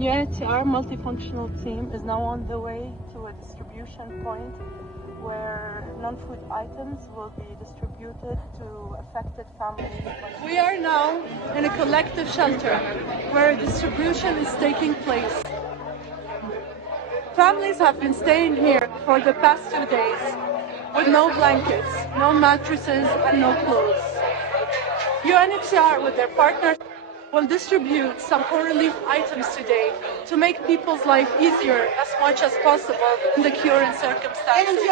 UNHCR multifunctional team is now on the way to a distribution point where non-food items will be distributed to affected families. We are now in a collective shelter where distribution is taking place. Families have been staying here for the past 2 days with no blankets, no mattresses, and no clothes. UNHCR, with their partners, will distribute some poor relief items today to make people's life easier as much as possible in the current circumstances.